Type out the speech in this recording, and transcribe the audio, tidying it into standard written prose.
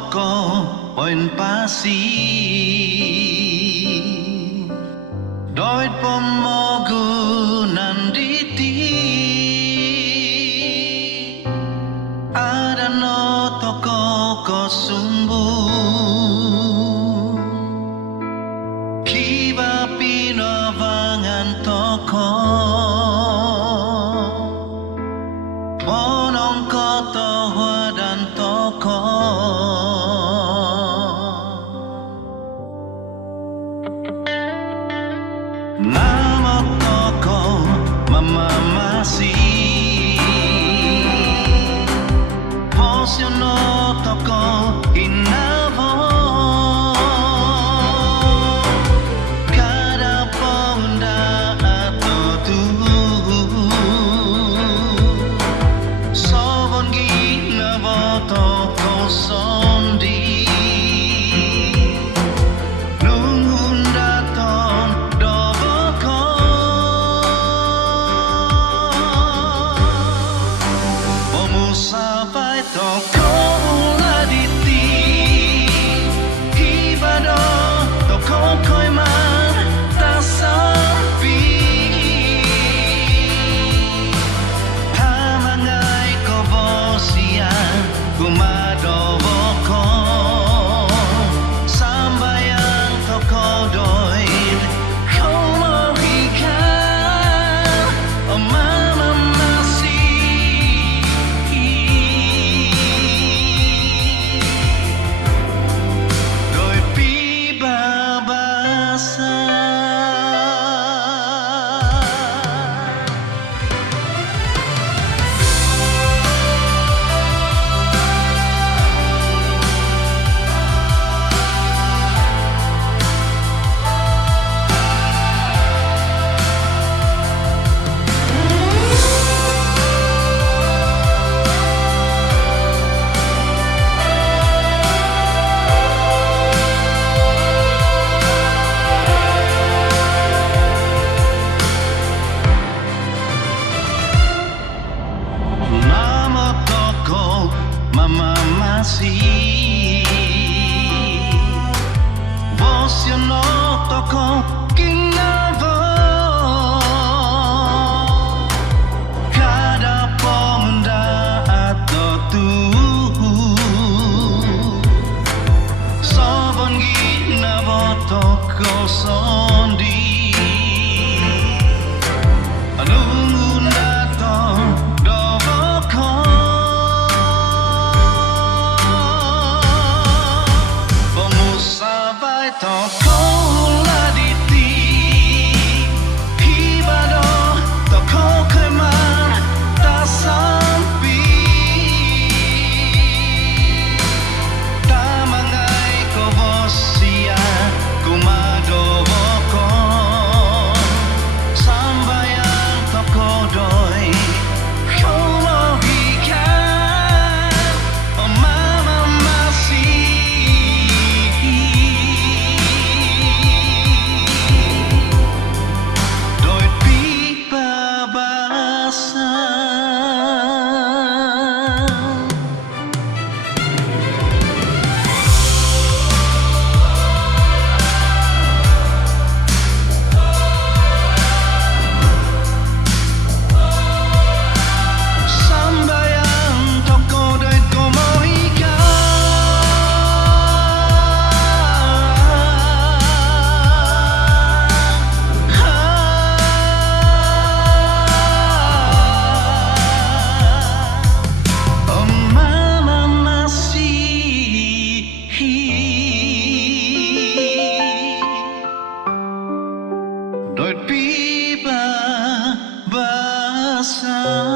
toko poin pasi doit pomogu nanditi ada no toko kosumbu kiba pino vangan toko monong koto dan toko nama toko mama masih Vosiono toko inavo kada ponda atau tu sobon gina toko sondi lungun daton doboko Omusabai toko uladiti Hibado toko koiman tasampi Tamangai Kovosian kumadoboko Sambayang toko doid kau mohikan mama masih doid piba basa nama toko mama masih Vosiono toko kinavo kada ponda atau tu sobon gina toko sondi lungun daton doboko Omusabai toko uladiti Hibado toko keman tasampi Tamangai Kovosian kumadoboko Sambayang toko doi kau mohikan mama masih doit pipa basah Sambayang toko doit kau mohikan mama masih doit pipa basah